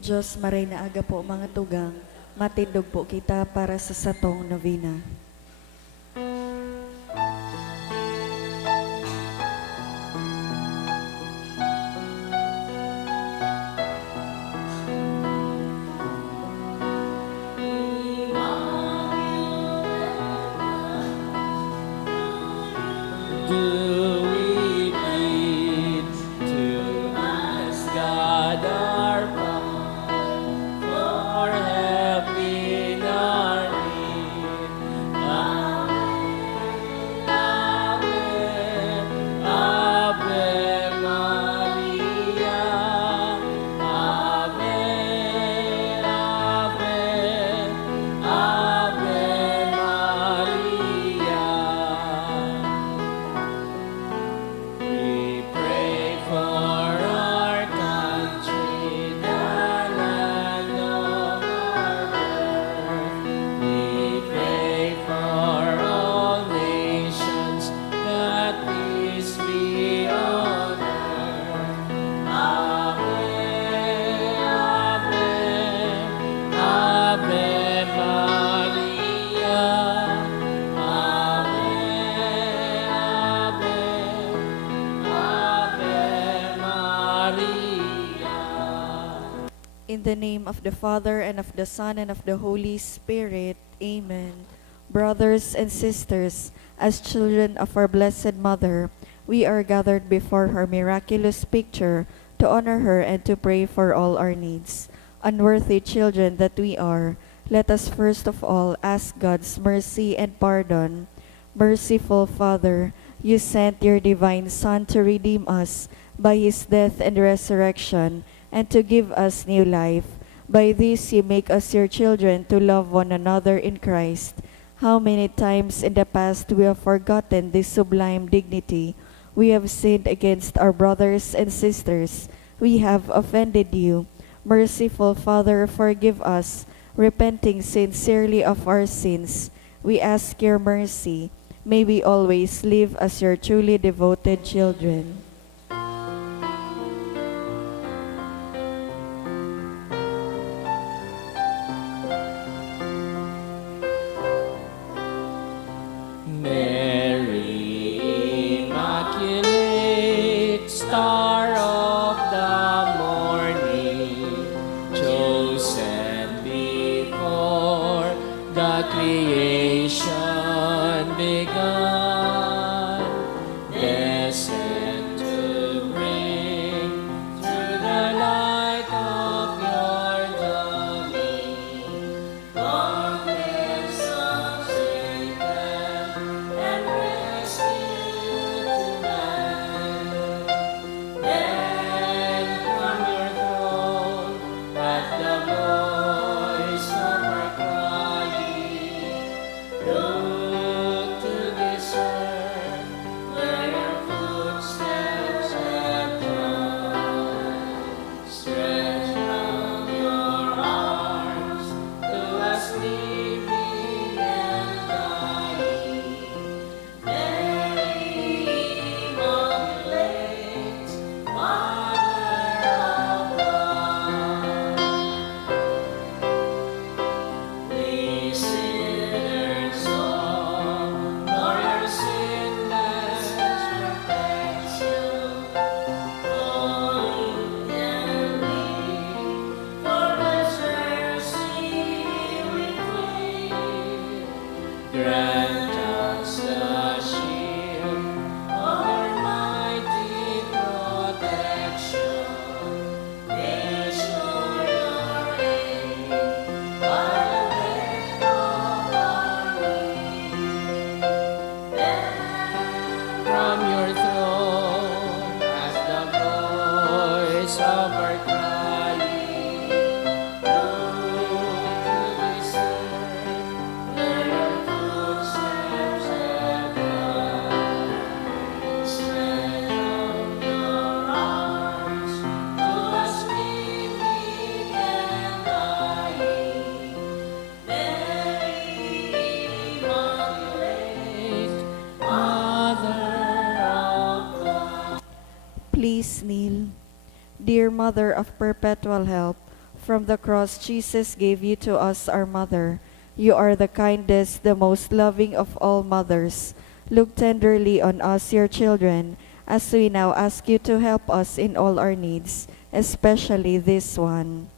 Diyos maray na aga po mga tugang, matindog po kita para sa satong novena. Do we need to ask God our Father for help in our need? Ave, Ave Maria, Ave, Ave, Ave Maria. We pray for our country, the land of our birth. We pray for all nations, that peace be on earth. Ave, Ave, Ave Maria. Ave, Ave, Ave Maria. In the name of the Father, and of the Son, and of the Holy Spirit. Amen. Brothers and sisters, as children of our Blessed Mother, we are gathered before her miraculous picture to honor her and to pray for all our needs. Unworthy children that we are, let us first of all ask God's mercy and pardon. Merciful Father, you sent your divine Son to redeem us by his death and resurrection, and to give us new life. By this you make us your children to love one another in Christ. How many times in the past we have forgotten this sublime dignity. We have sinned against our brothers and sisters. We have offended you. Merciful Father, forgive us, repenting sincerely of our sins. We ask your mercy. May we always live as your truly devoted children. Mary, Immaculate, Star of the morning, chosen before the creation began, descend to bring to the light of your dawning, darkness of Satan, and rescue tonight. Then from your throne, at the voice of our crying, look to this earth where your footsteps have trod. Stretch out your arms to us sleeping and dying. Mary, Immaculate, Mother of God. We sinners all, nor your sinless perfection, calling tenderly for His mercy we plead. Grant us the shield of your mighty protection. May show your aid by the hand of our need. Then from your throne, at the voice of our crying, look to this earth where your footsteps have gone. Stretch out your arms to us sleeping and dying. Mary, Immaculate, Mother of God. Please kneel. Dear Mother of perpetual help, From the cross, Jesus gave you to us, our mother. You are the kindest, the most loving of all mothers. Look tenderly on us, your children, as we now ask you to help us in all our needs, especially this one.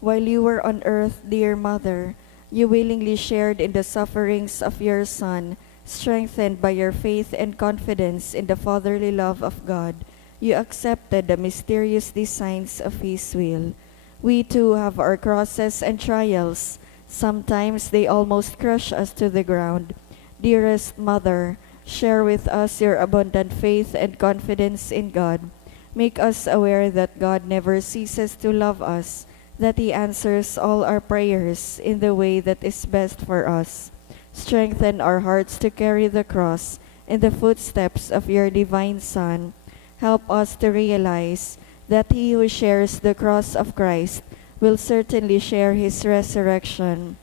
While you were on earth, dear Mother, you willingly shared in the sufferings of your Son, strengthened by your faith and confidence in the fatherly love of God. You accepted the mysterious designs of His will. We too have our crosses and trials. Sometimes they almost crush us to the ground. Dearest Mother, share with us your abundant faith and confidence in God. Make us aware that God never ceases to love us, that He answers all our prayers in the way that is best for us. Strengthen our hearts to carry the cross in the footsteps of your divine Son. Help us to realize that he who shares the cross of Christ will certainly share his resurrection.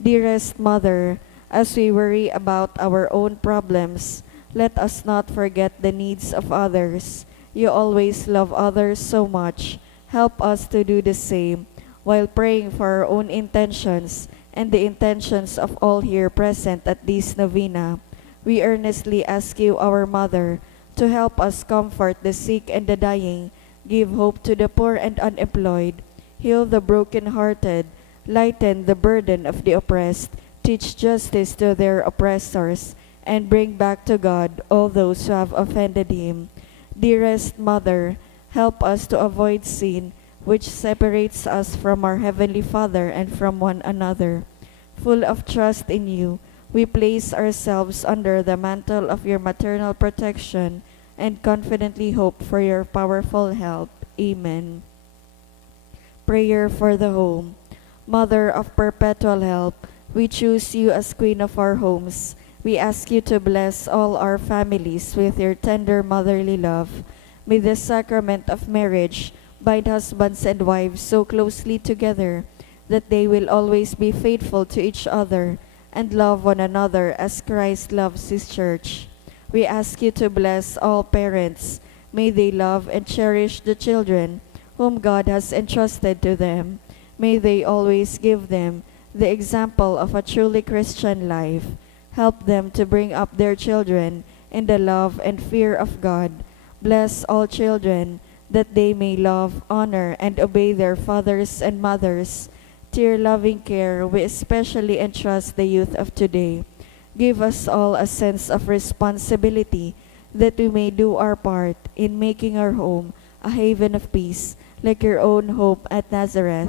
Dearest Mother, as we worry about our own problems, let us not forget the needs of others. You always love others so much. Help us to do the same while praying for our own intentions and the intentions of all here present at this novena. We earnestly ask you, our Mother, to help us comfort the sick and the dying, give hope to the poor and unemployed, heal the brokenhearted, lighten the burden of the oppressed, teach justice to their oppressors, and bring back to God all those who have offended Him. Dearest Mother, help us to avoid sin, which separates us from our Heavenly Father and from one another. Full of trust in you, we place ourselves under the mantle of your maternal protection and confidently hope for your powerful help. Amen. Prayer for the home. Mother of perpetual help, we choose you as Queen of our homes. We ask you to bless all our families with your tender motherly love. May the sacrament of marriage bind husbands and wives so closely together that they will always be faithful to each other and love one another as Christ loves His church. We ask you to bless all parents. May they love and cherish the children whom God has entrusted to them. May they always give them the example of a truly Christian life. Help them to bring up their children in the love and fear of God. Bless all children that they may love, honor, and obey their fathers and mothers. To your loving care, we especially entrust the youth of today. Give us all a sense of responsibility that we may do our part in making our home a haven of peace, like your own hope at Nazareth.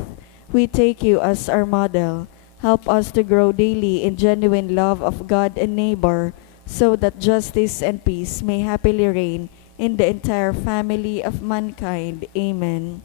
We take you as our model. Help us to grow daily in genuine love of God and neighbor, so that justice and peace may happily reign in the entire family of mankind. Amen.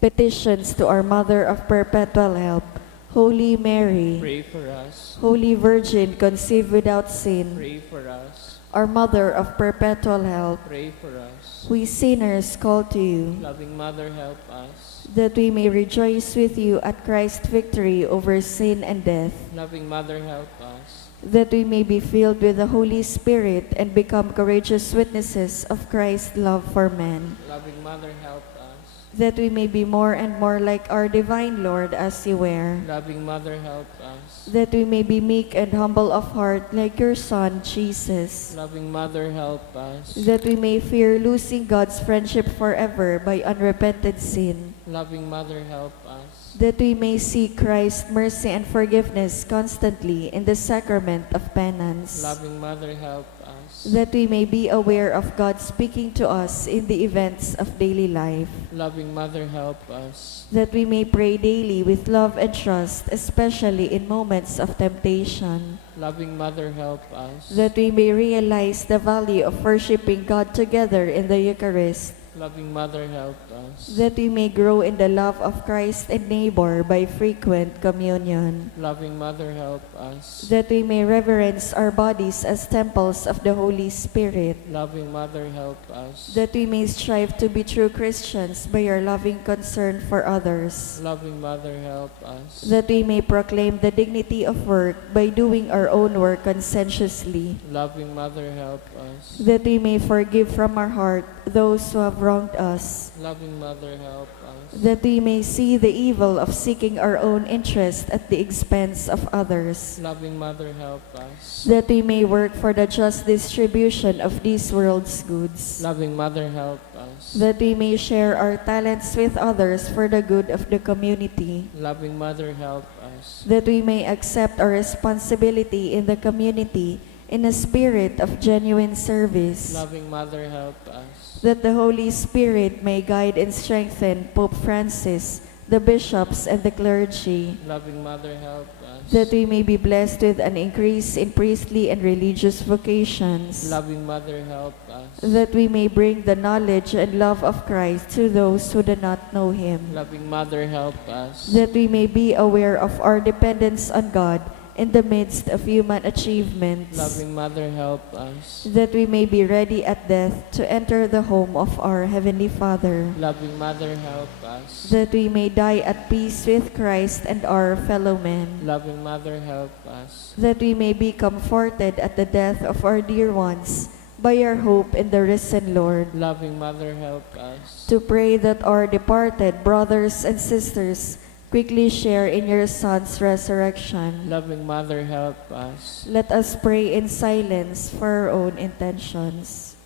Petitions to our Mother of Perpetual Help. Holy Mary, Pray for us. Holy Virgin, conceived without sin, Pray for us. our Mother of Perpetual Help, Pray for us. we sinners call to you, Loving Mother, help us. that we may rejoice with you at Christ's victory over sin and death, Loving Mother, help us. that we may be filled with the Holy Spirit and become courageous witnesses of Christ's love for men, Loving Mother, help us. that we may be more and more like our divine Lord as you were, Loving Mother, help us. that we may be meek and humble of heart like your Son, Jesus, Loving Mother, help us. that we may fear losing God's friendship forever by unrepented sin, Loving Mother, help us. that we may seek Christ's mercy and forgiveness constantly in the sacrament of penance, Loving Mother, help us. that we may be aware of God speaking to us in the events of daily life, Loving Mother, help us. that we may pray daily with love and trust, especially in moments of temptation, Loving Mother, help us. that we may realize the value of worshiping God together in the Eucharist, Loving Mother, help us. that we may grow in the love of Christ and neighbor by frequent communion, Loving Mother, help us. that we may reverence our bodies as temples of the Holy Spirit, Loving Mother, help us. that we may strive to be true Christians by our loving concern for others, Loving Mother, help us. that we may proclaim the dignity of work by doing our own work conscientiously, Loving Mother, help us. that we may forgive from our heart those who have wronged us, Loving Mother, help us. that we may see the evil of seeking our own interest at the expense of others, Loving Mother, help us. that we may work for the just distribution of this world's goods, Loving Mother, help us. that we may share our talents with others for the good of the community, Loving Mother, help us. that we may accept our responsibility in the community in a spirit of genuine service, Loving Mother, help us. that the Holy Spirit may guide and strengthen Pope Francis, the bishops, and the clergy, Loving Mother, help us. that we may be blessed with an increase in priestly and religious vocations, Loving Mother, help us. that we may bring the knowledge and love of Christ to those who do not know Him, Loving Mother, help us. that we may be aware of our dependence on God in the midst of human achievements, Loving Mother, help us. that we may be ready at death to enter the home of our Heavenly Father, Loving Mother, help us. that we may die at peace with Christ and our fellow men, Loving Mother, help us. that we may be comforted at the death of our dear ones by our hope in the risen Lord, Loving Mother, help us. to pray that our departed brothers and sisters quickly share in your Son's resurrection. Loving Mother, help us. Let us pray in silence for our own intentions.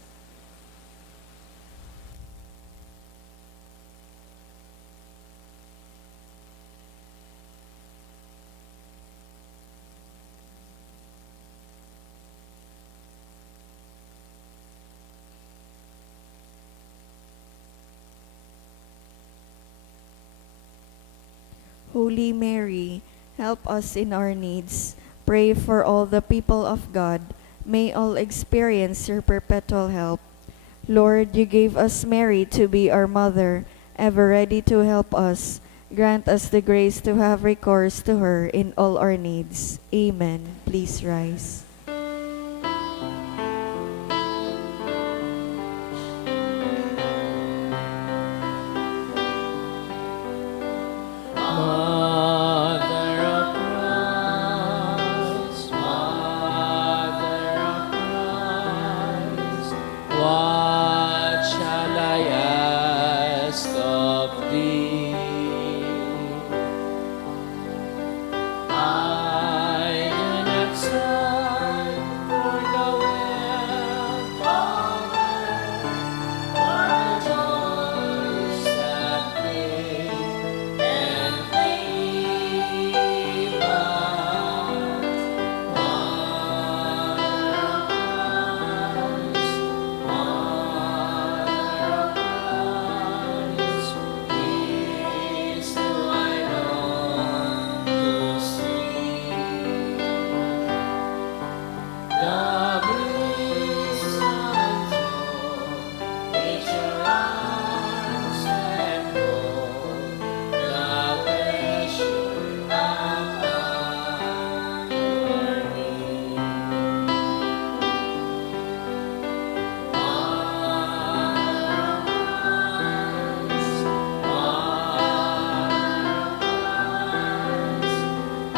Holy Mary, help us in our needs. Pray for all the people of God. May all experience your perpetual help. Lord, you gave us Mary to be our mother, ever ready to help us. Grant us the grace to have recourse to her in all our needs. Amen. Please rise. Mother of Christ, Mother of Christ, what shall I ask of thee? I do not stand for the will of earth, for joys that fade and flee, but Mother of Christ, is who I long to see. The bliss untold, which your arms enfold, the pleasure upon your knee.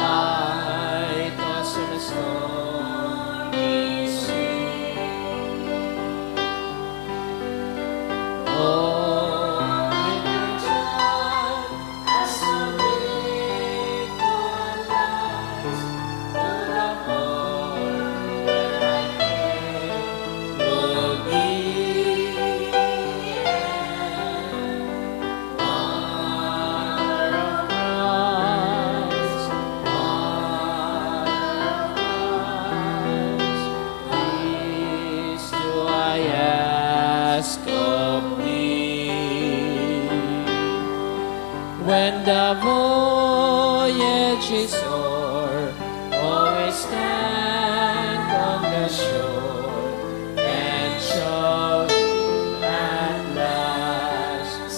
I toss in a stormy sea. Oh, with your child as the big one lies to the port where I came will be. Mother of Christ, this do I ask of thee. When the voyage is o'er, always stand on the shore and show him at last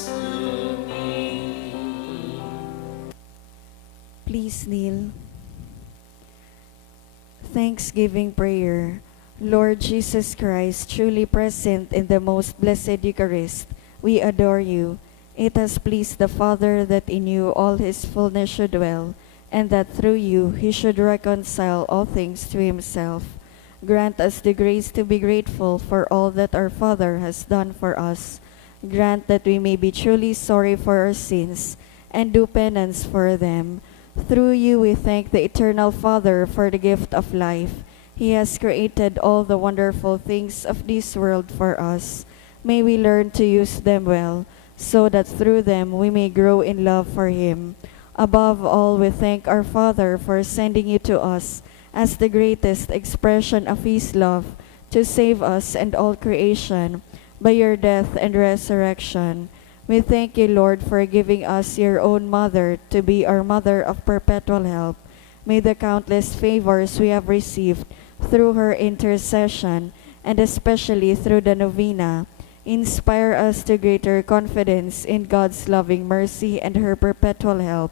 Thanksgiving Prayer. Lord Jesus Christ, truly present in the most blessed Eucharist, we adore you. It has pleased the Father that in you all his fullness should dwell, and that through you he should reconcile all things to himself. Grant us the grace to be grateful for all that our Father has done for us. Grant that we may be truly sorry for our sins and do penance for them. Through you we thank the Eternal Father for the gift of life. He has created all the wonderful things of this world for us. May we learn to use them well, so that through them we may grow in love for Him. Above all, we thank our Father for sending you to us as the greatest expression of His love to save us and all creation by your death and resurrection. We thank you, Lord, for giving us your own mother to be our mother of perpetual help. May the countless favors we have received through her intercession, and especially through the novena, inspire us to greater confidence in God's loving mercy and her perpetual help.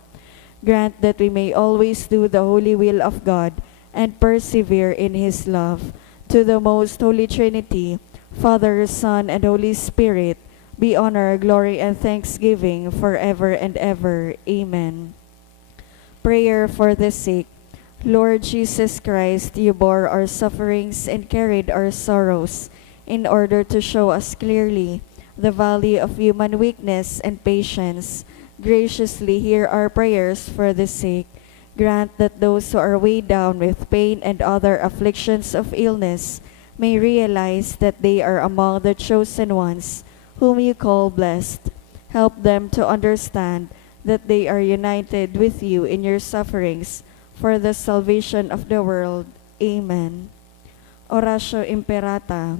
Grant that we may always do the holy will of God and persevere in His love. To the most holy Trinity, Father, Son, and Holy Spirit, be honor, glory, and thanksgiving forever and ever. Amen. Prayer for the sick. Lord Jesus Christ, you bore our sufferings and carried our sorrows in order to show us clearly the value of human weakness and patience. Graciously hear our prayers for the sick. Grant that those who are weighed down with pain and other afflictions of illness may realize that they are among the chosen ones whom you call blessed. Help them to understand that they are united with you in your sufferings for the salvation of the world. Amen. Oratio Imperata.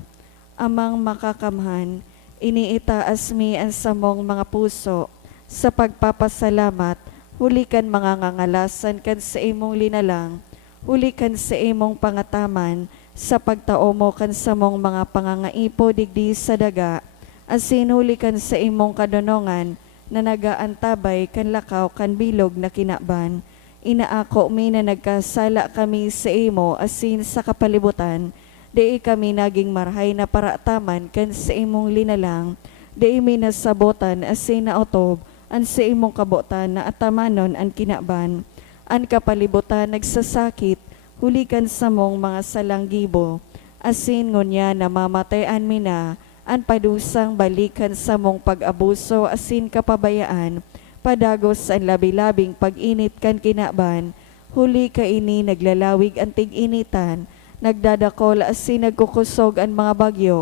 Amang makakamhan, iniitaas mi ang samong mga puso, sa pagpapasalamat, hulikan mga ngangalasan kan sa imong linalang, hulikan sa imong pangataman, sa pagtao mo kan sa mong mga pangangaipo digdi sa daga, asin hulikan sa imong kadonongan, na nagaantabay kan lakaw kan bilog na kinaban. Inaako mi na nagkasala kami sa imo asin sa kapalibutan, di kami naging marhay na parataman kan sa imong linalang, di mi nasabotan asin na otob, an sa imong kabotan na atamanon an kinaban, an kapalibutan nagsasakit, hulikan sa mong mga salanggibo, asin ngunya namamatayan mi na, an padusang balikan sa mong pag-abuso asin kapabayaan, padagos ang labi-labing pag-init kan kinaban, huli ka ini naglalawig ang tig-initan, nagdadakol asin nagkukusog ang mga bagyo,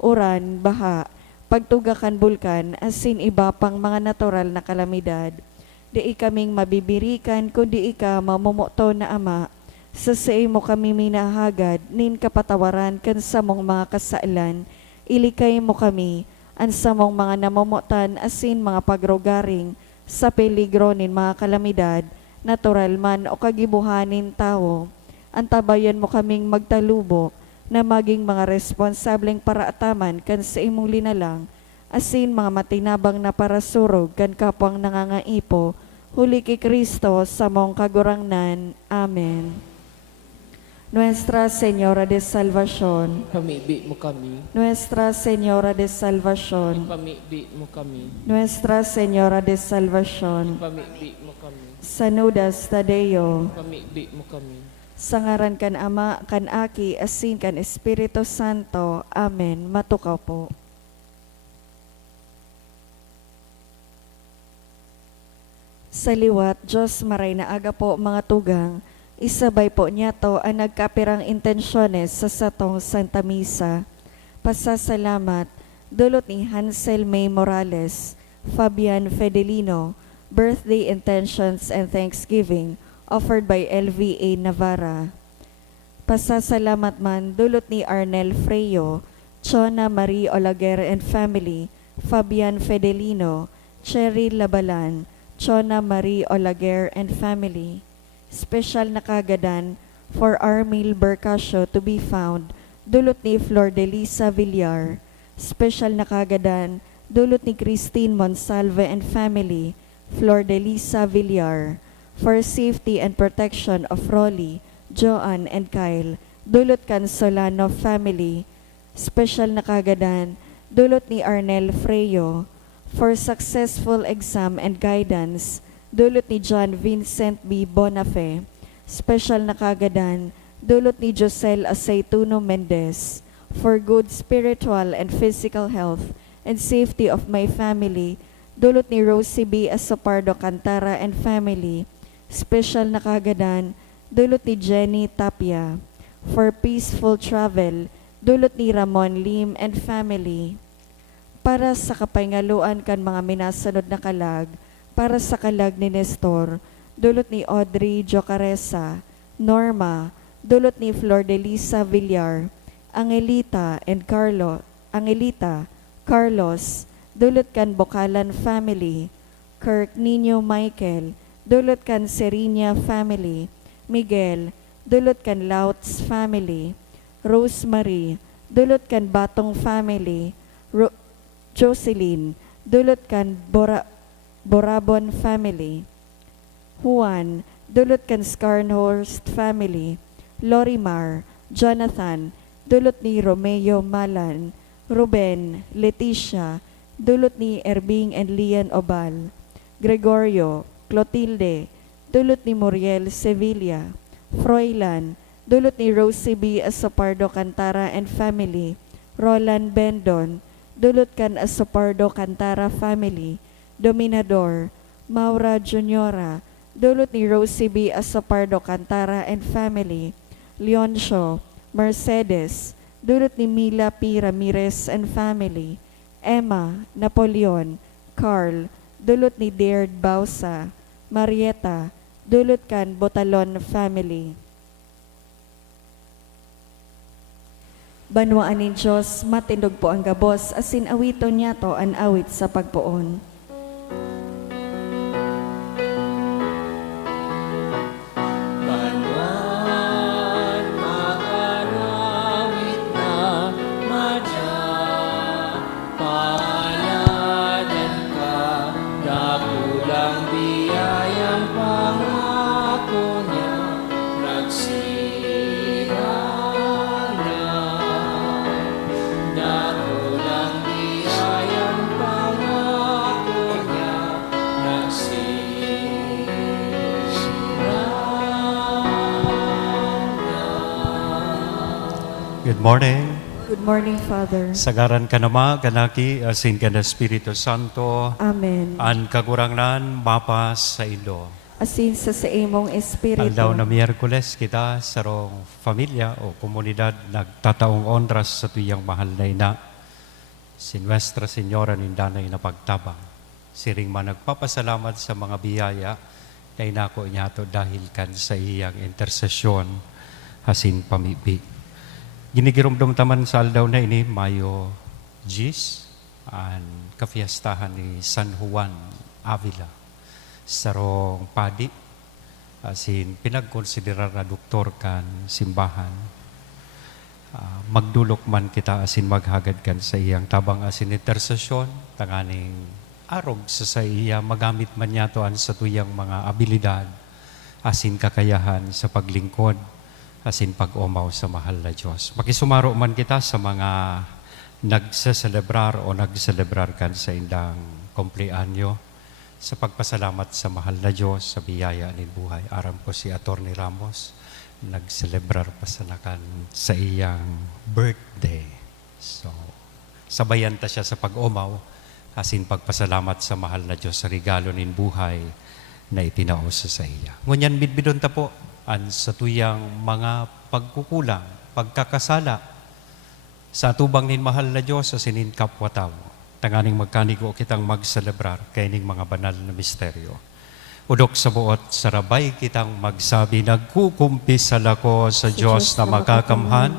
uran, baha, pagtugakan bulkan, asin iba pang mga natural na kalamidad. Di kaming mabibirikan kundi ika mamumuto na Ama, sa mo kami minahagad, nin kapatawaran kan sa mong mga kasailan, ilikay mo kami, ang samong mga namumutan asin mga pagrogaring, sa peligro nin mga kalamidad, natural man o kagibuhanin tao, antabayan mo kaming magtalubo, na maging mga responsableng paraataman kan sa imong linalang, asin mga matinabang na parasurog kan kapwang nangangaipo, huli kay Kristo sa mong kagurangnan. Amen. Nuestra Señora de Salvación, Pamibi mo kami. Nuestra Señora de Salvación, Pamibi mo kami. Nuestra Señora de Salvación, Pamibi mo kami. Sanudas Tadeo, Pamibi mo kami. sa ngaran kan Ama, kan Aki, asin kan Espiritu Santo. Amen. Matukaw po. Sa liwat, Diyos maray na aga po mga tugang, isabay po niya to ang nagkapirang intensyones sa satong Santa Misa. Pasasalamat, dulot ni Hansel May Morales, Fabian Fedelino, birthday intentions and thanksgiving, offered by LVA Navarra. Pasasalamat man, dulot ni Arnel Freyo, Chona Marie Olaguer and family, Fabian Fedelino, Cherry Labalan, Chona Marie Olaguer and family. Special na kagadan for Armil Bercasio to be found, dulot ni Flor de Lisa Villar. Special na kagadan, dulot ni Christine Monsalve and family, Flor de Lisa Villar. For safety and protection of Rolly, Joanne and Kyle, dulot kan Solano family, special na kagadan, dulot ni Arnel Freyo, for successful exam and guidance, dulot ni John Vincent B. Bonafe, special na kagadan, dulot ni Josel Aceituno Mendez, for good spiritual and physical health and safety of my family, dulot ni Rosie B. Asopardo Cantara and family, special na kagadan, dulot ni Jenny Tapia, for peaceful travel, dulot ni Ramon Lim and family, para sa kapaingaluan kan mga minasanod na kalag, para sa kalag ni Nestor, dulot ni Audrey Jocaresa, Norma, dulot ni Flor de Lisa Villar, Angelita, Carlos, dulot kan Bocalan family, Kirk Nino Michael, dulot kan Serinia family, Miguel, dulot kan Lauts family, Rosemary, dulot kan Batong family, Jocelyn, dulot kan Borabon family, Juan, dulot kan Scarnhorst family, Lorimar, Jonathan, dulot ni Romeo Malan, Ruben, Leticia, dulot ni Erbing and Lian Obal, Gregorio, Clotilde, dulot ni Muriel Sevilla, Froilan, dulot ni Rosie B. Asopardo Cantara and family, Roland Bendon, dulot kan Asopardo Cantara family, Dominador, Maura Juniora, dulot ni Rosie B. Asopardo Cantara and family, Leoncio, Mercedes, dulot ni Mila P. Ramirez and family, Emma, Napoleon, Carl, dulot ni Dared Bausa, Marieta, dulot kan Botalon family. Banwaan ni Diyos, matindog po ang gabos, asin awiton niya to an awit sa pagpoon. Banwan makarawit na madya, paladan ka, dakulang biyayang pangako niya, nagsirang na. Dakulang biyayang pangako niya, Good morning. Good morning, Father. Sagaran ka nama, kanaki, asin ka na Espiritu Santo, Amen. an kagurangnan, mapas sa ilo. Asin sa imong Espiritu. Aldaw na Miyerkules kita sa rong familia o komunidad nagtataong ondras sa tuyang mahal na ina. Si Nuestra Señora nindanay na pagtabang. Siring man nagpapasalamat sa mga biyaya na inako niya to dahil kan sa iyang intersesyon hasin pamibi. Ginigirumdum taman sa aldaw na ini, Mayo 10, ang kafiestahan ni San Juan Avila. Sarong padi, asin pinagkonsiderar na doktor kan simbahan. Magdulok man kita asin maghagad kan sa iyang tabang asin intersesyon, tanganing arog sa iya magamit man niya to sa tuyang mga abilidad, asin kakayahan sa paglingkod, asin pag-umaw sa mahal na Diyos. Makisumaro man kita sa mga nagseselebrar o nagselebrar kan sa indang kumpleanyo sa pagpasalamat sa mahal na Diyos sa biyaya ni buhay. Aram ko si Atty. Ramos, nagselebrar pasanakan sa iyang birthday. So, sabayan ta siya sa pag-umaw, asin pagpasalamat sa mahal na Diyos sa regalo nin buhay na itinaos sa iya. Ngunyan bidbidon ta po, sa tuyang mga pagkukulang, pagkakasala sa atubang nin mahal na Diyos sa sinin kapwataw. Tanganing magkanigo kitang magselebrar kay ning mga banal na misteryo. Udok sa buot sarabay kitang magsabi, nagkukumpisal ako sa Diyos na makakamhan,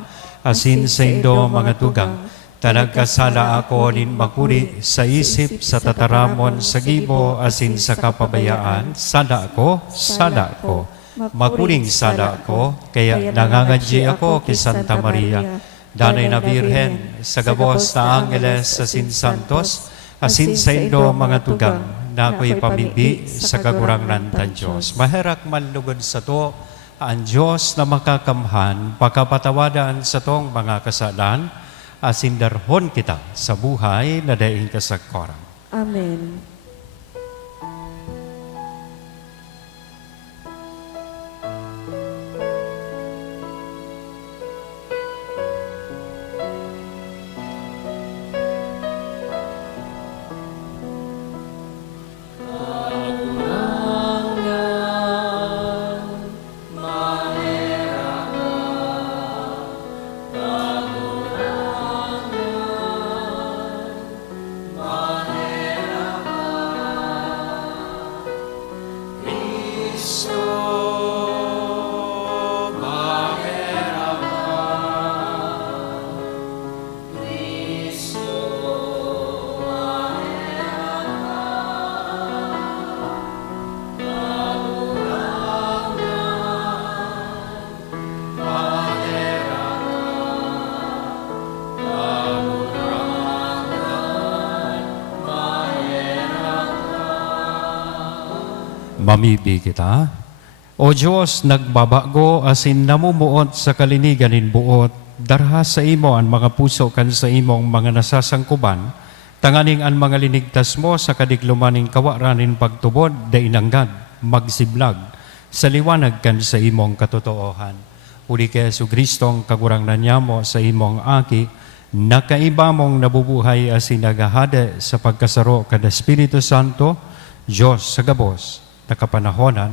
asin sa indo mga tugang. Tanagkasala ako nin makuri sa isip, sa tataramon, sa gibo, asin sa kapabayaan. Sala ko. Makuring sala ko, kaya nangangadji ako kay Santa Maria. Danay na Birhen, sa gabos na Angeles, asin Santos, asin sa indo mga tugang, na ako'y pamibi sa kagurangnan tan Diyos. Maherak manlugod sa to, ang Diyos na makakamhan, pagkapatawadan sa tong mga kasalan, asindarhon kita sa buhay na daing kasagkorang. Amen. Mamibi kita. O Diyos, nagbabago asin namumuot sa kaliniganin buot, darha sa imo ang mga puso kan sa imong mga nasasangkuban, tanganing ang mga linigtas mo sa kadiklumaning kawaranin pagtubod, dainanggad, magsiblag, sa liwanag kan sa imong katotoohan. Uli kay Jesu Kristong kagurangnan niya mo sa imong aki, nakaiba mong nabubuhay asin nagahade sa pagkasaro kada Espiritu Santo, Diyos sa gabos, nakapanahonan,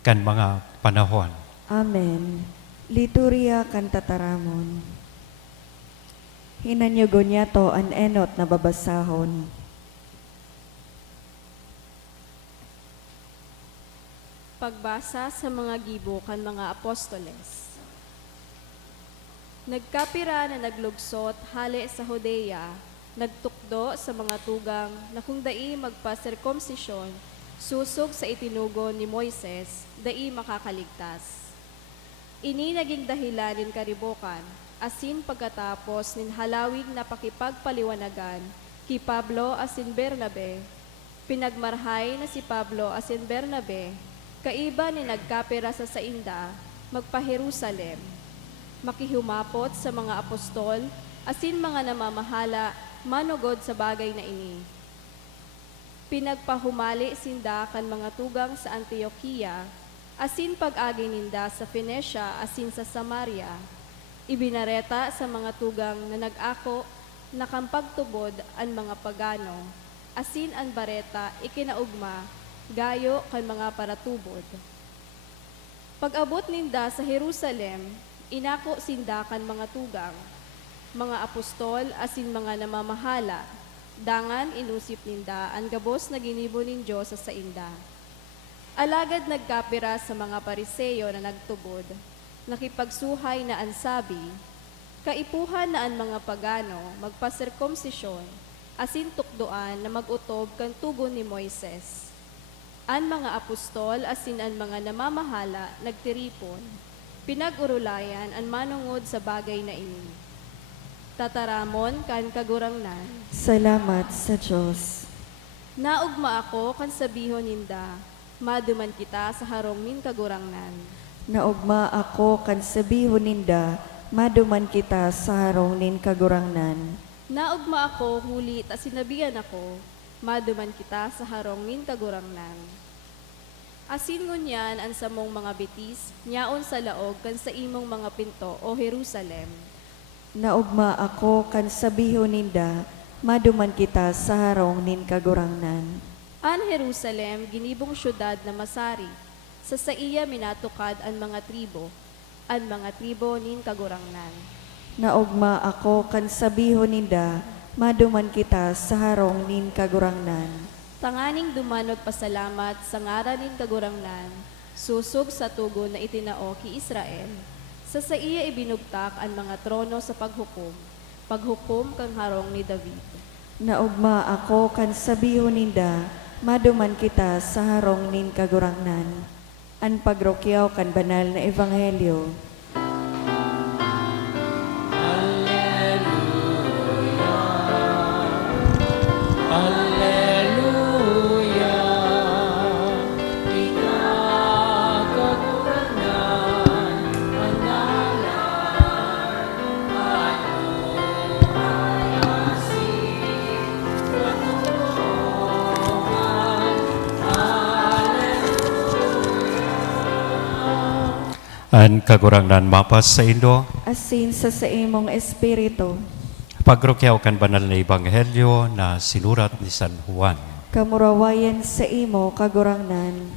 kan mga panahon. Amen. Liturya kan tataramon. Hinanyugo niya to an enot na babasahon. Pagbasa sa mga gibo kan mga apostoles. Nagkapira na naglugsot hali sa Judea, nagtukdo sa mga tugang na kung dai magpa-circumcision, susog sa itinugon ni Moises, dai makakaligtas. Ini naging dahilan nin karibokan, asin pagkatapos nin halawig na pakipagpaliwanagan, ki Pablo asin Bernabe, pinagmarhay na si Pablo asin Bernabe, kaiba ni nagkapira sa sainda, magpa-Jerusalem, makihumapot sa mga apostol, asin mga namamahala, manugod sa bagay na ini. Pinagpahumali sinda kan mga tugang sa Antioquia, asin pag-agi ninda sa Phoenicia asin sa Samaria. Ibinareta sa mga tugang na nag-ako nakampagtubod ang mga pagano, asin ang bareta ikinaugma, gayo kan mga paratubod. Pag-abot ninda sa Jerusalem, inako sinda kan mga tugang, mga apostol asin mga namamahala, dangan inusip ninda ang gabos na ginibo nin Diyos sa sainda. Alagad nagkapira sa mga Pariseo na nagtubod, nakipagsuhay na ansabi, kaipuhan na ang mga pagano magpa-circumcision, asin tukdoan na mag-utob kan tugon ni Moises. Ang mga apostol asin ang mga namamahala nagtiripon, pinag-urulayan ang manungod sa bagay na ini. Tataramon kan kagurangnan. Salamat sa Diyos. Naugma ako kan sabihon ninda, maduman kita sa harong min kagurangnan. Naugma ako kan sabihon ninda, maduman kita sa harong nin kagurangnan. Naugma ako huli ta sinabihan ako, maduman kita sa harong min kagurangnan. Asin ngunyan ang samong mga bitis, nyaon sa laog kan sa imong mga pinto o Jerusalem. Naugma ako kan sabihon ninda, maduman kita sa harong nin kagurangnan. An Jerusalem, ginibong syudad na masari, sa iya minatukad ang mga tribo nin kagurangnan. Naugma ako kan sabihon ninda, maduman kita sa harong nin kagurangnan. Tanganing dumanog pasalamat sa ngaran nin kagurangnan, susog sa tugon na itinao ki Israel. Sa iya ibinugtak ang mga trono sa paghukom kang harong ni David. Naugma ako kan sabihon ninda, maduman kita sa harong nin kagurangnan. An pagrokyaw kan banal na ebanghelyo. Alleluia, pinakagurangnan An kagurangnan mapas sa Indo, asin sa imong espiritu. pagrukyaw kan banal na ebanghelyo na sinurat ni San Juan. Kamurawayan sa imo kagurangnan.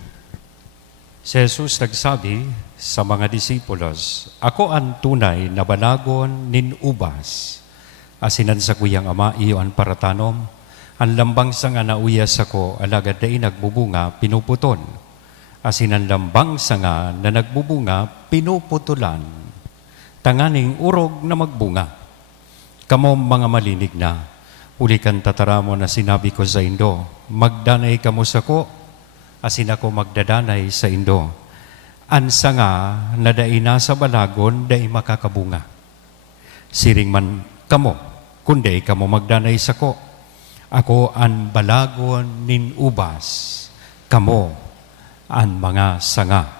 Si Jesus nagsabi sa mga disipulos, "Ako ang tunay na balagon nin ubas. Asinan sa kuyang ama iyo ang paratanom, ang lambang sa nga nauyas ako, alagad dai nagbubunga, pinuputon. Asinan lambang sa nga na nagbubunga, pinuputulan. Tanganing urog na magbunga. Kamo mga malinig na, uli kan tataramo na sinabi ko sa Indo, magdanay kamo sa ko, asin ako magdadanay sa Indo. Ansa nga na dai nasa balagon, dai makakabunga. Siring man kamo, kundi kamo magdanay sa ko. Ako ang balagon nin ubas, kamo ang mga sanga.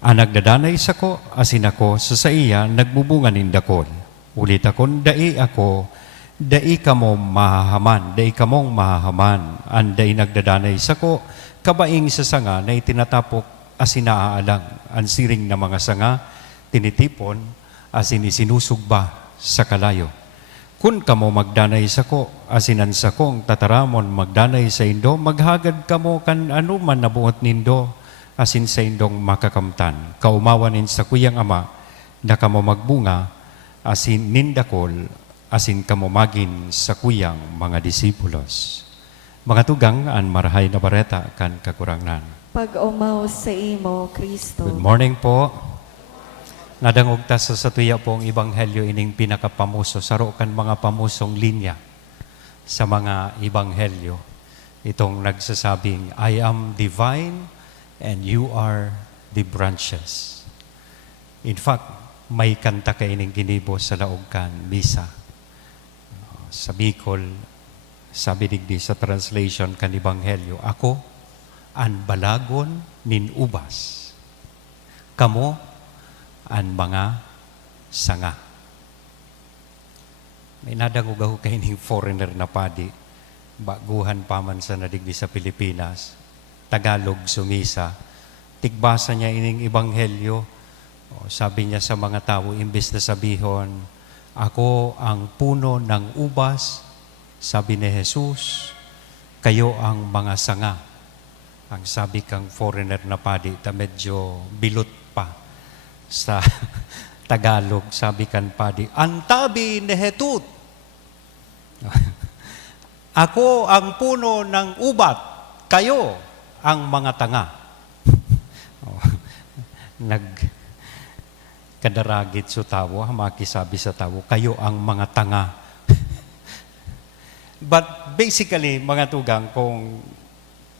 Ang nagdadanay sa ko, asin ako sa iya nagbubunga nin dakol. Ulit akon, dai ako, dai kamo mahahaman, dai kamong mahahaman. Ang dai nagdadanay sa ko, kabaing sa sanga na itinatapok asin naaalang. Ang siring na mga sanga, tinitipon, asin isinusugba sa kalayo. Kun kamo magdanay sa ko, asinan sa kong tataramon magdanay sa Indo, maghagad kamo kan anuman nabuot nindo, asin sa Indong makakamtan. Kaumawanin sa kuyang ama, na kamo magbunga, asin nindakol, asin kamo magin sa kuyang mga disipulos. Mga tugang, an marahay na bareta kan kakurangnan. Pag-umaw sa imo, Kristo. Good morning po. Nadangog ta sa satuya pong ebanghelyo ining pinakapamuso. Saro kan mga pamusong linya sa mga ebanghelyo. Itong nagsasabing, I am divine and you are the branches. In fact, may kanta ka ining ginibo sa laog kan misa. Sa Bicol, sabi digdi sa translation kan ebanghelyo, ako ang balagon nin ubas. Kamo ang mga sanga. May nadangugaw kayo ng foreigner na padi, baguhan pa man sa nadigdi sa Pilipinas, Tagalog sumisa, tigbasa niya ining ebanghelyo, sabi niya sa mga tao, imbes na sabihon, ako ang puno ng ubas, sabi ni Jesus, kayo ang mga sanga. Ang sabi kang foreigner na padi, ta medyo bilot pa sa Tagalog, sabi kan padi, antabi ni hetut. Ako ang puno ng ubat, kayo ang mga tanga. Nagkadaragit sa tawo, makisabi sa tawo, kayo ang mga tanga. But basically, mga tugang, kung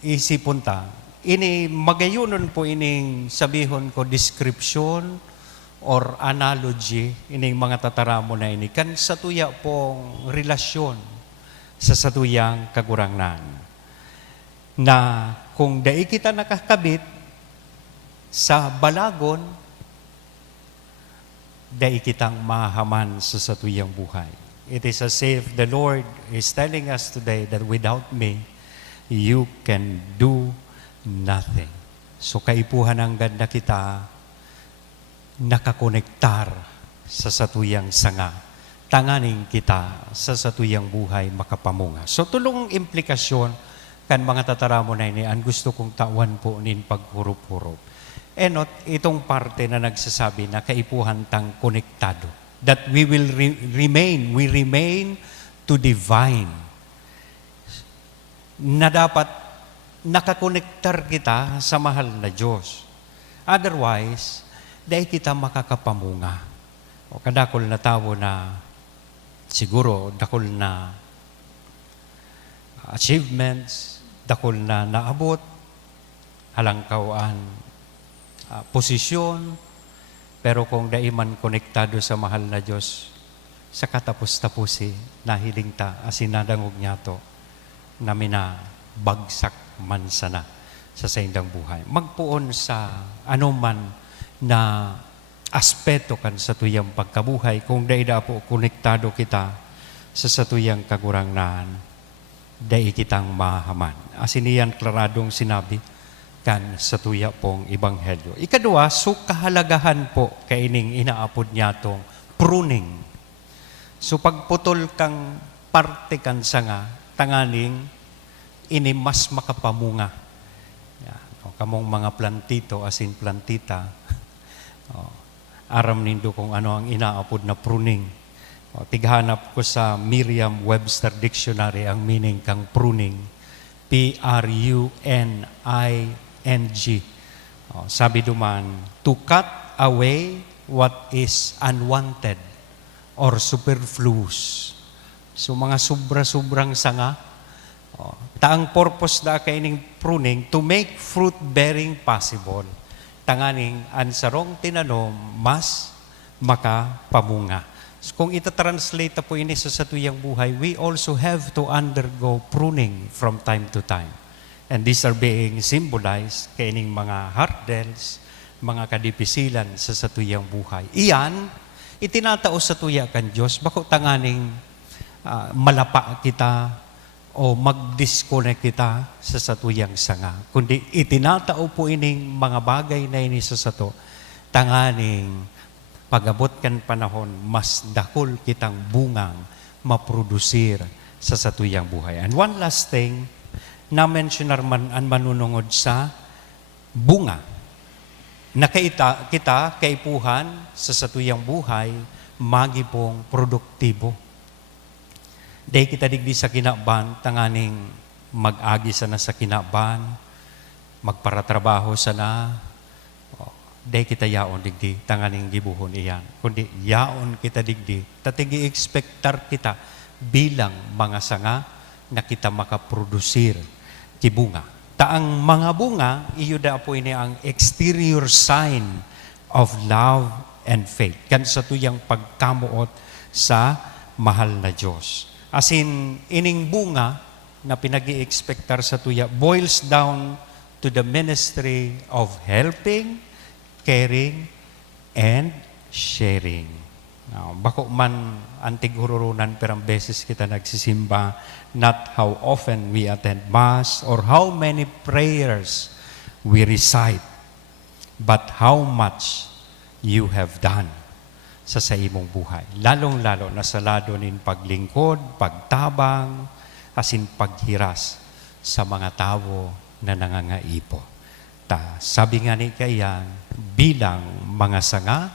isipon ta, ini magayunon po ining sabihon ko description or analogy ining mga tataramo na ini kan satuya pong relasyon sa satuyang kagurangnan na kung dai kita nakakabit sa balagon, dai kitang mahaman sa satuyang buhay. It is as if the Lord is telling us today that without me, you can do nothing. So kaipuhan ang ganda kita nakakonektar sa satuyang sanga. Tanganing kita sa satuyang buhay makapamunga. So tulong implikasyon kan mga tataramo na ini, ang gusto kong tawan po nin paghurup-hurup. Enot, itong parte na nagsasabi na kaipuhan tang konektado. That we will we remain to divine. Na dapat nakakonektar kita sa mahal na Diyos. Otherwise, dahil kita makakapamunga. O kadakol na tao na siguro dakol na achievements, dakol na naabot, halangkawaan, posisyon, pero kung daiman konektado sa mahal na Diyos, sa katapos-tapusi, nahiling ta, asinadangog niya to, namin na bagsak man sana sa saindang buhay. Magpuon sa anuman na aspeto kan sa tuyang pagkabuhay, kung daida po konektado kita sa satuyang kagurangnan, dai kitang mahaman. Asiniyan klaradong sinabi kan sa tuya pong ebanghelyo. Ikadua, so kahalagahan po kaining inaapod niya tong pruning. So pagputol kang parte kan sanga, tanganing ini mas makapamunga. Yan. O, kamong mga plantito, asin plantita, aram nindo kung ano ang inaapod na pruning. O, tighanap ko sa Merriam-Webster Dictionary ang meaning kang pruning. P-R-U-N-I-N-G. Sabi duman, to cut away what is unwanted or superfluous. So mga sobra-sobrang sanga. Taang purpose da kaining pruning to make fruit-bearing possible. Tanganing ansarong tinanom, mas makapamunga. So, kung ita-translate po ini sa tuyang buhay, we also have to undergo pruning from time to time. And these are being symbolized kaining mga hurdles, mga kadipisilan sa tuyang buhay. Iyan, itinatao sa tuya kan Diyos, bako tanganing malapa kita o mag-disconnect kita sa satuyang sanga. Kundi itinatao po ining mga bagay na ini sa sato, tanganing pagabot kan panahon, mas dakol kitang bungang maprodusir sa satuyang buhay. And one last thing, na-mention naman ang manunungod sa bunga. Nakaita kita kaipuhan sa satuyang buhay, magi pong produktibo. Dahil kita digdi sa kinaban, tanganing mag-agi sana sa kinaban, magparatrabaho sana, dahil kita yaon digdi, tanganing gibuhon iyan. Kundi yaon kita digdi, tatigi expectar kita bilang mga sanga na kita makaprodusir kibunga. Taang mga bunga, iyuda po ini ang exterior sign of love and faith. Kan sa tuyang pagkamuot sa mahal na Diyos. As in, ining bunga na pinag-i-expectar sa tuya boils down to the ministry of helping, caring, and sharing. Now, bako man antig hururunan perang beses kita nagsisimba, not how often we attend Mass or how many prayers we recite, but how much you have done sa imong buhay. Lalong-lalo na sa lado nin paglingkod, pagtabang, asin paghiras sa mga tao na nangangaipo. Sabi nga ni kayan, bilang mga sanga,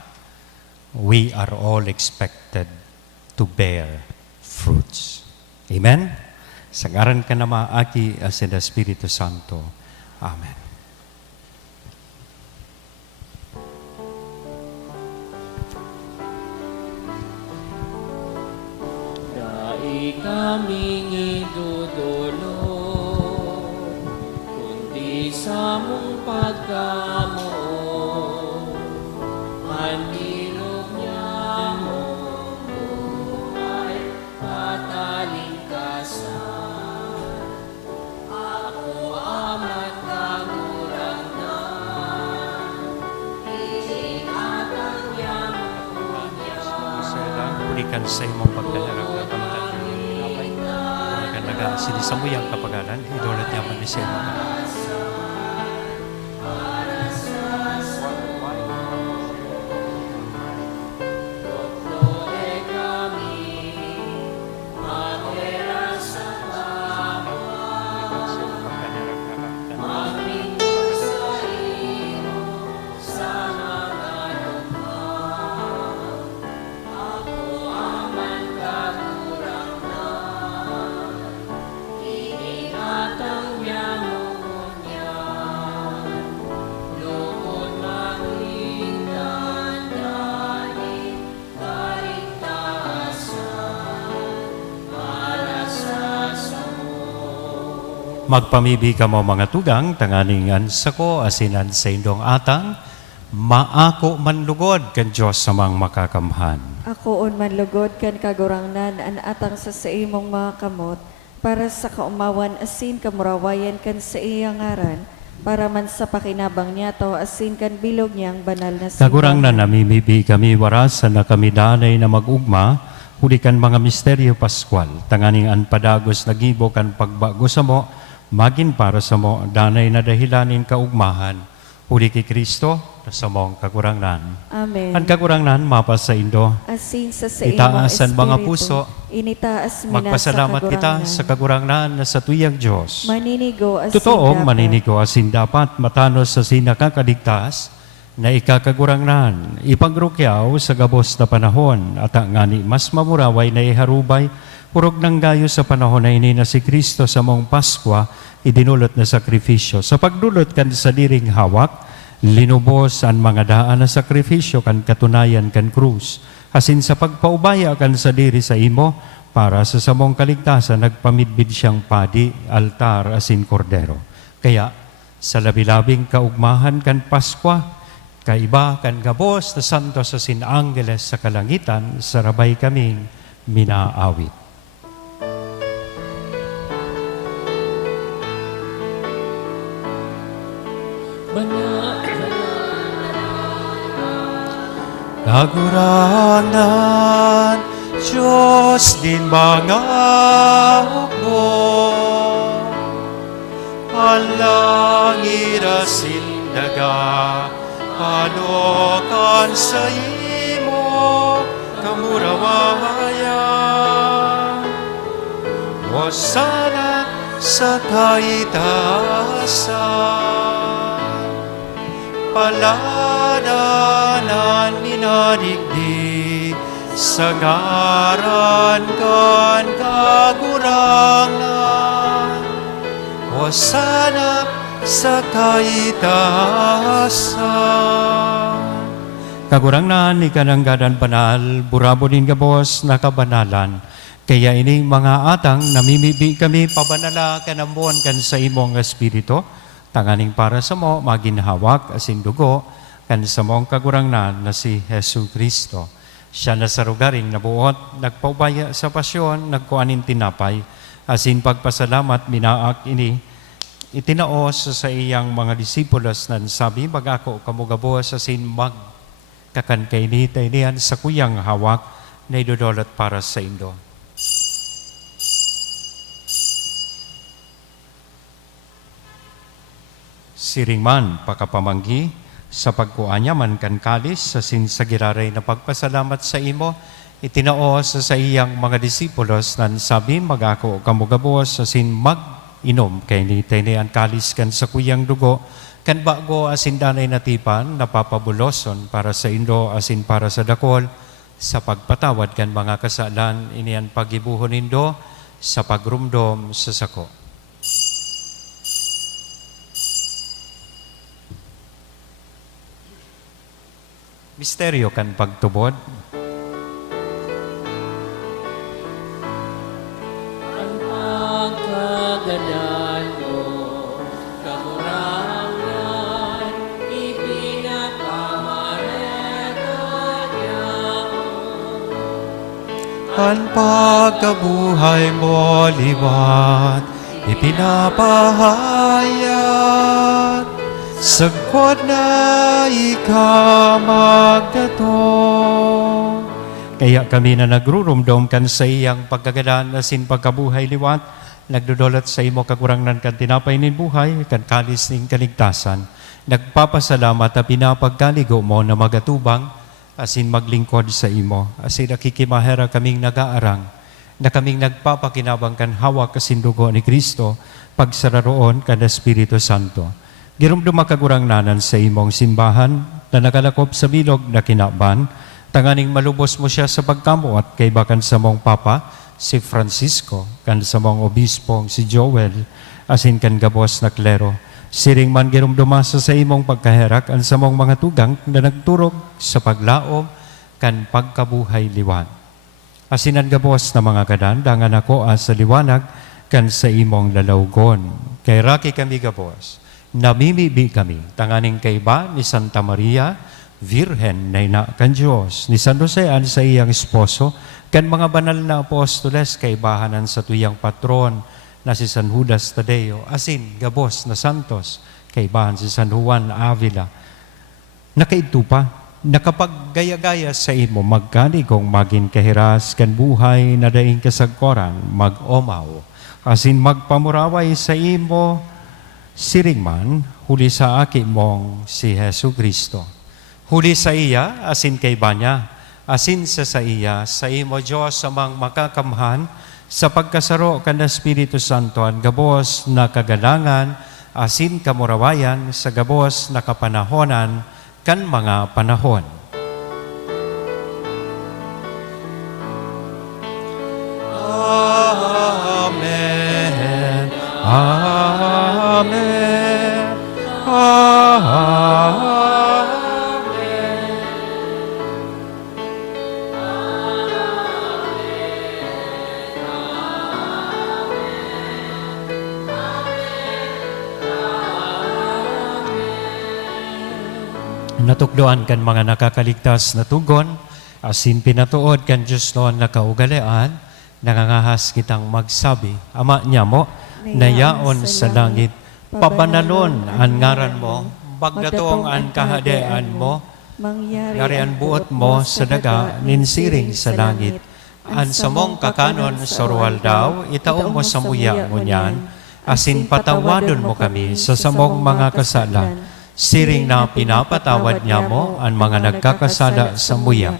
we are all expected to bear fruits. Amen? Sangaran ka na maaki as in the Espiritu Santo. Amen. Dai kaming idudulog, kundi sa mong pagkamo, anilog niya mo buhay at alingkasan. Ako aman kagurang na, iingatan niya mo niya. Sa ilang ulikan sa imong pagkaharap na pamatan ng abay. Ulikan naga sinisamuyang kapagalan, idolat niya man ni sa imong magpamibi ka mo mga tugang, tanganingan sa ko, asinan sa indong atang, maako manlugod kan Diyos sa mga makakamhan. Ako on manlugod kan kagurangnan an atang sa imong mga kamot, para sa kaumawan asin kamurawayan kan sa iyang ngaran, para man sa pakinabang niya to asin kan bilog niyang banal na simbahan. Kagurang na namimibi kami warasan na kami danay na mag-ugma, huli kan mga misteryo Pascual, tanganing an padagos nagibo kan pagbago sa mo, magin para sa mo danay na dahilanin kaugmahan, huli kay Kristo, sa mong kagurangnan. Amen. Ang kagurangnan, mapas sa Indo, Asin sa itaasan imong mga espiritu, puso, initaas mina magpasalamat sa kita kagurangan. sa kagurangnan na sa tuyang Diyos. Maninigo asin Totoong dapat. maninigo asin dapat matanos sa sinakakaligtas na ikakagurangnan, ipagrukyaw sa gabos na panahon at ang ngani mas mamuraway na iharubay, purog ng gayo sa panahon na ini na si Kristo sa mong Paskwa, idinulot na sakripisyo. Sa pagdulot kan sa diring hawak, linubos ang mga daan na sakripisyo kan katunayan kan krus. Asin sa pagpaubaya kan sa diri sa imo, para sa samong kaligtasan, nagpamidbid siyang padi, altar, asin kordero. Kaya, sa labilabing kaugmahan kan Paskwa, kaiba kan gabos na santos asin angeles sa kalangitan, sarabay kaming minaawit. Kagurangan, Diyos din mga hukbo, ang langit asin daga, panokan sa imo, kamurawayan. Wasana sa kaitaasan, paladanan minadigdi, sa ngaran kan kagurangan. Wasana sa kaitaasan. Kagurangan ni kananggadan banal, burabonin gabos na kabanalan. Kaya ining mga atang namimibi kami pabanala kanambuan kan sa imong espiritu, tanganing para sa mo maginhawak asin dugo kan sa mong kagurangnan na si Hesu Kristo. Siya na sa rugaring nabuot, nagpaubaya sa pasyon, nagkuanin tinapay, asin pagpasalamat minaak ini, itinaos sa iyang mga disipulos nan sabi, magako kamugabos asin magkakan kay ni tainian sa kuyang hawak na idudolot para sa Indo. Siring man pakapamanggi, sa pagkuanya man kan kalis, sa sinsagiraray na pagpasalamat sa imo, itinaos sa iyang mga disipulos nan sabi, magako kamugabos asin mag-inom kay ni tainian kalis kan sa kuyang dugo, kan bago asin danay natipan, napapabuloson para sa Indo asin para sa dakol, sa pagpatawad kan mga kasalan, inian pagibuhon Indo, sa pagrumdom sa sako. Misteryo kan pagtubod. Ang pagkaganan mo, kagurangan, ipinakamareta niya. Ang pagkabuhay mo liwat, ipinapahayat, sagkod na ikaw magdato. Kaya kami na nagrurumdom kan sa iyang pagkagadan asin pagkabuhay liwat, nagdudulot sa imo kagurangnan kan tinapay nin buhay, kan kalis ning kaligtasan. Nagpapasalamat at pinapagkaligo mo na magatubang, asin maglingkod sa imo. Asin nakikimahera kaming nagaarang, na kaming nagpapakinabang kan hawak asin dugo ni Kristo, pagsararoon kan Espiritu Santo. Girumdum makagurangnanan sa imong simbahan na nakalakop sa bilog na kinaban, tanganing malubos mo siya sa pagkamuat kay bakan sa mong Papa, si Francisco, kan sa mong obispong si Joel, asin kan gabos na klero. Siring man girumdumasa sa imong pagkaherak ang sa mong mga tugang na nagturog sa paglaom kan pagkabuhay liwan. Asinan gabos na mga kadan, dangan ako sa liwanag kan sa imong lalawgon. Kay raki kami gabos, namimibi kami, tanganing kaiba ni Santa Maria, Virhen na ina kan Diyos, ni San Jose an sa iyang esposo, kan mga banal na apostoles kaibahanan sa tuyang patron na si San Judas Tadeo, asin gabos na santos, kaibahan si San Juan Avila. Nakaito pa, nakapaggaya-gaya sa imo, magkani kong maging kahiras kan buhay na daing kasagkoran, mag-omaw, asin magpamuraway sa imo siringman, huli sa aki mong si Hesu Kristo. Huli sa iya, asin kay banya, asin sa iya, sa imo Diyos amang makakamhan, sa pagkasaro kan Espiritu Santo, ang gabos na kagalangan, asin kamurawayan, sa gabos na kapanahonan, kan mga panahon. Amen. Amen. Amen. Natukdoan kan mga nakakaligtas na tugon, asin pinatuod kan Diyos noon na kaugalian, nangangahas kitang magsabi, Ama niya mo, nayaon sa langit, pabanalon ang ngaran mo, bagdatong ang kahadean mo, ngari ang buot mo sa daga, ninsiring sa langit. Ang samong kakanon sa ruwal daw, itaon mo sa muya mo niyan, asin patawadon mo kami sa samong mga kasalan, siring na pinapatawad niya mo ang mga nagkakasala sa muya.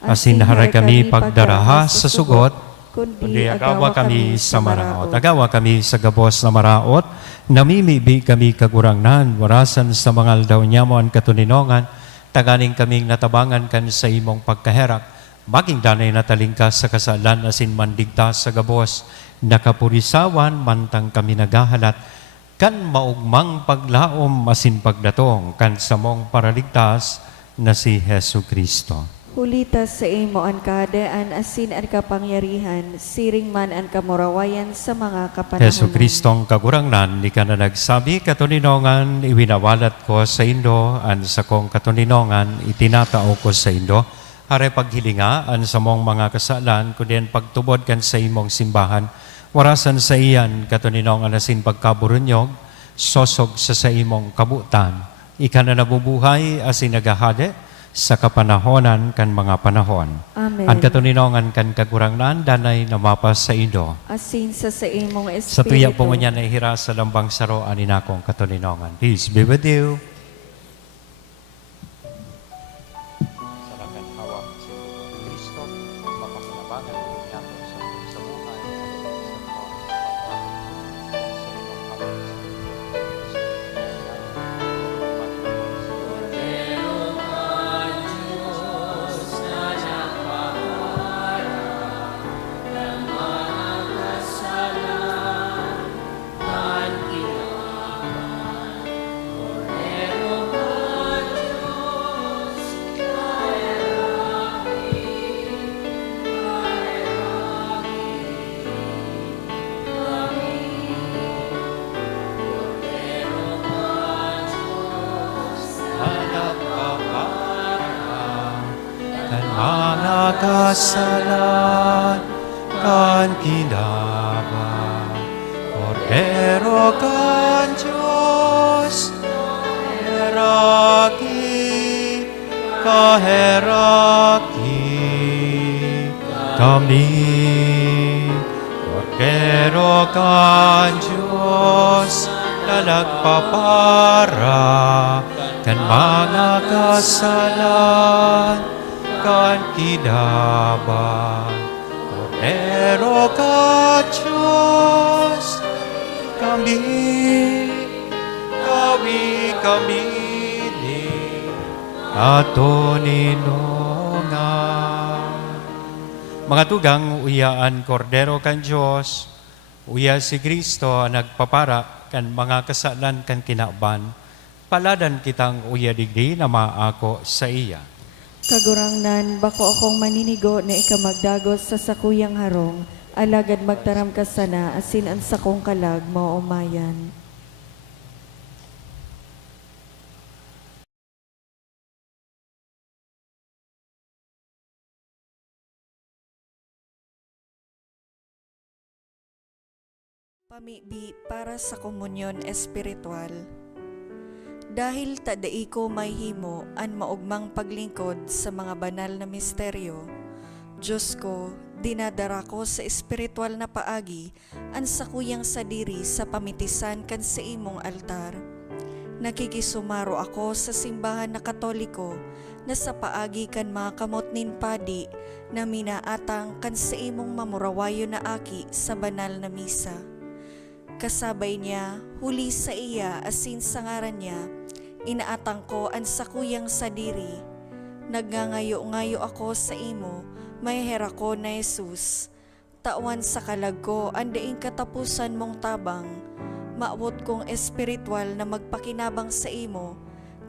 Asin haray kami pagdaraha sa sugot, kundi agawa kami sa maraot. Agawa kami sa gabos na maraot, namimibi kami kagurangnan, warasan sa mga aldaw niya mo ang katuninongan, taganing kaming natabangan kan sa imong pagkaherak, maging danay natalingkas sa kasalan, asin mandigtas sa gabos, nakapurisawan, mantang kami nagahalat, kan maugmang paglaom asin pagdatong kan samong paraligtas na si Hesu Kristo. Hulitas sa imo ang kaadaan asin ang kapangyarihan, siring man ang kamurawayan sa mga kapanahonan. Hesu Kristong kagurangnan, di ka na nagsabi katuninongan, iwinawalat ko sa Indo, an sa kong katuninongan, itinatao ko sa Indo, hare paghilinga, an sa mong mga kasalan, kundi pagtubod kan sa imong simbahan, warasan sa iyan, katuninongan asin pagkaburunyog, sosog sa imong kabutan. Ika na nabubuhay asin nagahade sa kapanahonan kan mga panahon. Amen. Ang katuninongan kan kagurangnan, danay namapas sa Indo. Asin sa imong espiritu. Sa tuya po nga na ihira sa lambang saro, anin akong katuninongan. Peace be with you. Kasalan kan kinabang, Cordero kan Diyos, kaheraki kami. Cordero kan Diyos, na nagpapara kan mga kasalan, kan kinabang, Cordero ka Diyos, kami ni ato ninongan. Mga tugang, uyaan Cordero kan Diyos, uya si Kristo nagpapara kan mga kasalan kan kinaban, paladan kitang uya digdi na maako sa iya. Kagurangnan, bako akong maninigo na ikamagdagos sa sakuyang harong, alagad magtaram ka sana, asin ang sakong kalag, maumayan. Pamibi para sa komunyon espiritual. Dahil tadai ko may himo an maugmang paglingkod sa mga banal na misteryo, Diyos ko, dinadara ko sa espiritual na paagi, ang sakuyang sadiri sa pamitisan kan sa imong altar. Nakikisumaro ako sa simbahan na Katoliko, na sa paagi kan mga kamot nin padi, na minaatang kan sa imong mamurawayo na aki sa banal na misa. Kasabay niya, huli sa iya asin sa ngaran niya, inaatang ko ang sakuyang sadiri. Nagngangayo-ngayo ako sa imo, may hera ko na Jesus. Tawan sa kalag ko, andaing katapusan mong tabang. Maabot kong espiritual na magpakinabang sa imo,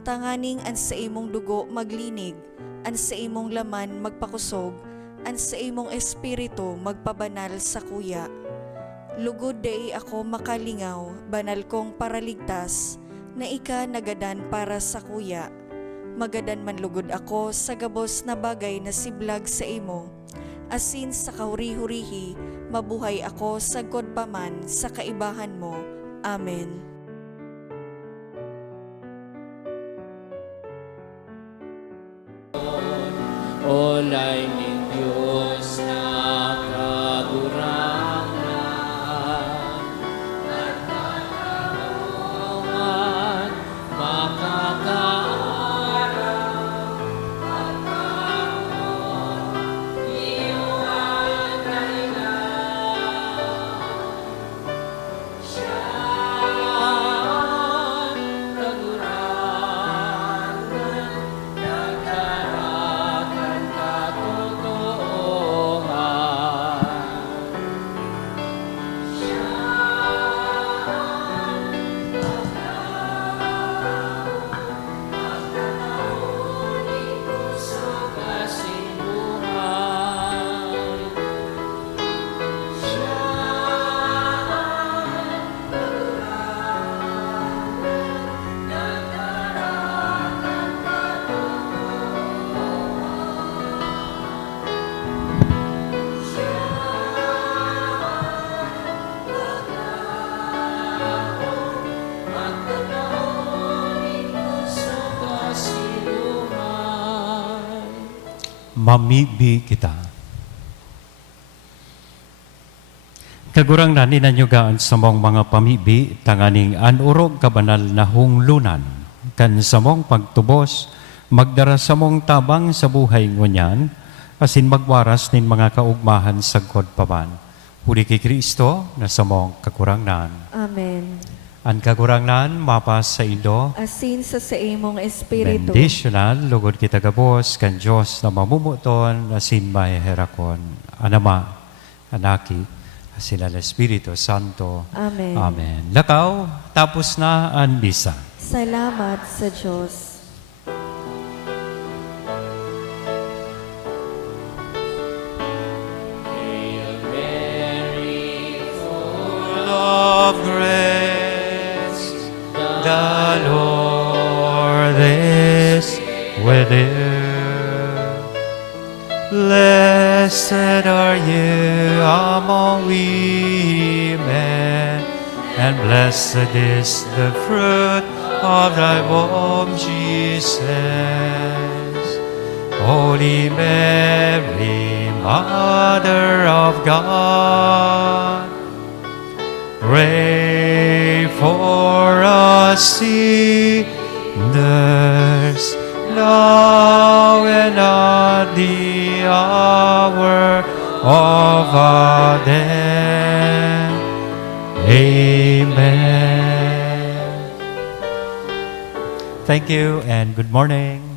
tanganing an sa imong dugo maglinig, an sa imong laman magpakusog, an sa imong espiritu magpabanal sa kuya. Lugod dai ako makalingaw, banal kong paraligtas, na ika nagadan para sa kuya. Magadan man lugod ako sa gabos na bagay na siblag sa imo. Asin sa kahuri-hurihi, mabuhay ako sagkod paman sa kaibahan mo. Amen. Olay ning Diyos na kagurangan at katarungan makakaaraw at karoon iwan kailan. Siya ang kagurangan nagkarakan katotohan. Siya ang magkakauling puso kasing buhay. Siya ang nagkarakan katotohan. Siya magkakauling puso kasing buhay. Mamibi kita. Kagurang na ninanyugaan sa mong mga pamibi, tanganing anurog kabanal na hunglunan, kan sa mong pagtubos, magdara sa mong tabang sa buhay ngunyan, asin magwaras nin mga kaugmahan sa God paman. Huli kay Kristo na sa mong kagurangnan. Amen. Ang kagurangnan, mapas sa ido, Asin sa imong espiritu. bendisyonal, lugod kita gabos, kan Diyos na mamumuton, asin may herakon. Anama, anaki, asin ang Espiritu Santo. Amen. Amen. Lakaw, tapos na ang misa. Salamat sa Diyos. Hail Mary, Full of grace, the Lord is with you. Blessed are you among women, and blessed is the fruit of thy womb, Jesus. Holy Mary, Mother of God, pray for us sinners, now and at the hour of our death. Amen. Thank you and good morning.